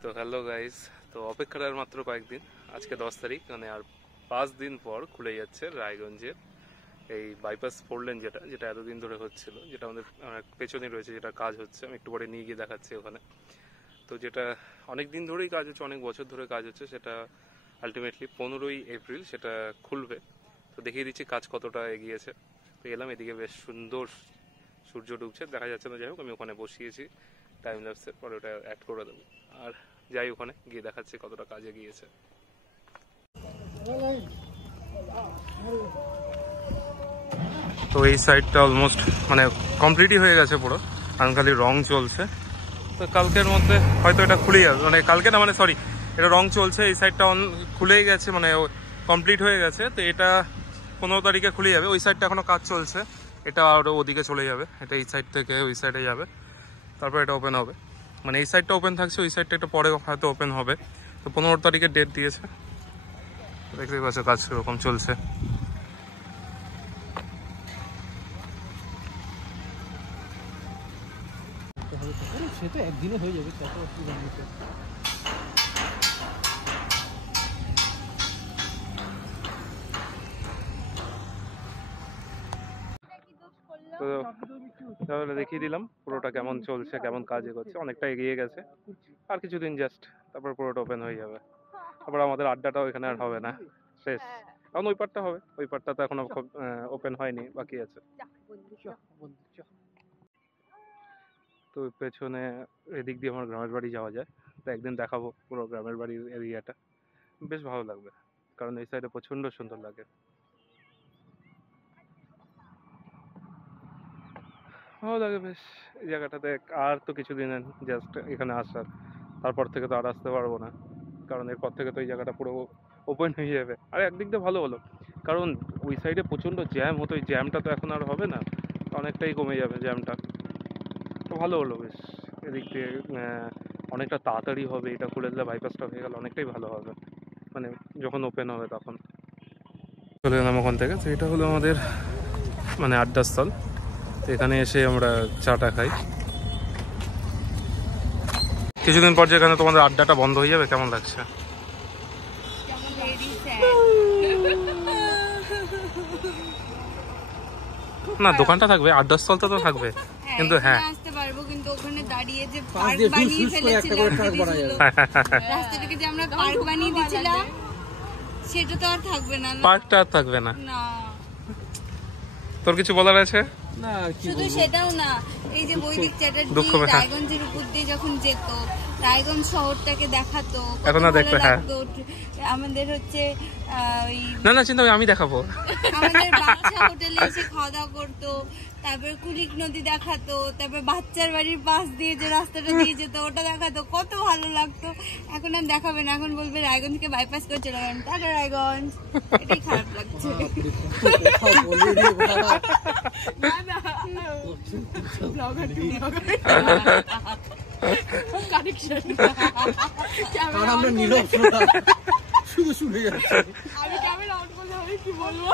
তো hello guys, তো অপেক্ষার আর মাত্র কয়েকদিন। আজকে 10 তারিখ, মানে আর 5 দিন পর খুলে যাচ্ছে রায়গঞ্জের এই বাইপাস 4 লেন, যেটা এতদিন ধরে হচ্ছিল, যেটা আমাদের পেছনে রয়েছে, যেটা কাজ হচ্ছে। আমি একটু পরে নিয়ে গিয়ে দেখাচ্ছি ওখানে। তো যেটা অনেক দিন ধরেই কাজ হচ্ছে, অনেক বছর ধরে কাজ হচ্ছে, সেটা আলটিমেটলি 15ই এপ্রিল সেটা খুলবে। তো দেখিয়ে দিচ্ছি কাজ কতটা এগিয়েছে। তো এলাম এদিকে, বেশ সুন্দর সূর্য ডুবছে, দেখা যাচ্ছে না, যাই হোক আমি ওখানে বসিয়েছি টাইম ল্যাপসের, পরে ওটা অ্যাড করে দেবো। আর যাই ওখানে গিয়ে দেখাচ্ছি কতটা কাজে গিয়েছে। তো এই সাইডটা অলমোস্ট মানে কমপ্লিটই হয়ে গেছে পুরো, কারণ খালি রং চলছে। তো কালকের মধ্যে হয়তো এটা খুলে যাবে, মানে কালকে না, মানে সরি, এটা রং চলছে। এই সাইডটা খুলেই গেছে, মানে কমপ্লিট হয়ে গেছে। তো এটা 15 তারিখে খুলে যাবে। ওই সাইডটা এখনো কাজ চলছে, এটা আরও ওদিকে চলে যাবে। এটা এই সাইড থেকে ওই সাইডে যাবে, তারপর এটা ওপেন হবে। মানে এই সাইডটা ওপেন থাকছে, ওই সাইডটা একটু পরে হয়তো ওপেন হবে। তো 15 তারিখের ডেট দিয়েছে, দেখতেই পাচ্ছ কাজ সেরকম চলছে। সে তো একদিনে হয়ে যাবে, কত অসুবিধা নেই। তো তাহলে দেখিয়ে দিলাম পুরোটা কেমন চলছে, কেমন কাজ করছে। অনেকটা এগিয়ে গেছে, আর কিছুদিন জাস্ট, তারপর পুরোটা ওপেন হয়ে যাবে। তারপর আমাদের আড্ডাটাও এখানে আর হবে না, শেষ। কারণ ওই পার্টটা হবে, ওই পার্টটা তো এখনো ওপেন হয়নি, বাকি আছে। তো পেছনে এদিক দিয়ে আমার গ্রামের বাড়ি যাওয়া যায়, তো একদিন দেখাবো পুরো গ্রামের বাড়ির এরিয়াটা। বেশ ভালো লাগবে, কারণ এই সাইডে প্রচণ্ড সুন্দর লাগে। ভালো লাগে বেশ এই জায়গাটাতে। আর তো কিছুদিন জাস্ট এখানে আসার, তারপর থেকে তো আর আসতে পারবো না, কারণ এরপর থেকে তো এই জায়গাটা পুরো ওপেন হয়ে যাবে। আর একদিক দিয়ে ভালো হলো, কারণ ওই সাইডে প্রচণ্ড জ্যাম হতো, ওই জ্যামটা তো এখন আর হবে না, অনেকটাই কমে যাবে জ্যামটা। তো ভালো হলো বেশ, এদিক দিয়ে অনেকটা তাড়াতাড়ি হবে। এটা খুলে দিলে বাইপাসটা হয়ে গেলে অনেকটাই ভালো হবে, মানে যখন ওপেন হবে তখন। চলে গেলাম ওখান থেকে। তো এটা হলো আমাদের মানে আড্ডাস্থল। তো এখানে এসে আমরা চাটা খাই। কিছুদিন পর যেখানে তোমাদের আড্ডাটা বন্ধ হয়ে যাবে, কেমন লাগছে? না, দোকানটা থাকবে, আড্ডাস্থলটা তো থাকবে, কিন্তু হ্যাঁ আসতে পারবো, কিন্তু ওখানে দাঁড়িয়ে যে পার্ক বানিয়ে ফেলেছিলাম, রাস্তাটাকে যে আমরা পার্ক বানিয়ে দিয়েছিলাম, সেটা তো আর থাকবে না। পার্কটা আর থাকবে না। তোর কিছু বলার আছে? না, শুধু সেটাও না, এই যে বৈদিক চ্যাটার্জি রায়গঞ্জের উপর দিয়ে যখন যেত, রায়গঞ্জ শহরটাকে দেখাতো, এখন না দেখতে। হ্যাঁ, আমাদের হচ্ছে না চিন্তা, আমি দেখাবো। আমাদের বাদশা হোটেলে এসে খাওয়া দাওয়া করতো, তারপর কুলিক নদী দেখাতো, তারপর বাচ্চার বাড়ির পাশ দিয়ে যে রাস্তাটা দিয়ে যেত ওটা দেখাতো, কত ভালো লাগতো। এখন আর দেখাবে না, এখন বলবে রায়গঞ্জকে বাইপাস করে চলে গেলেন, টাটা রায়গঞ্জ। এটাই খারাপ লাগছে। আমরা নীরব শুধু শুনে যাচ্ছি। আমি ক্যামেরা অন করলে আমি কি বলবো?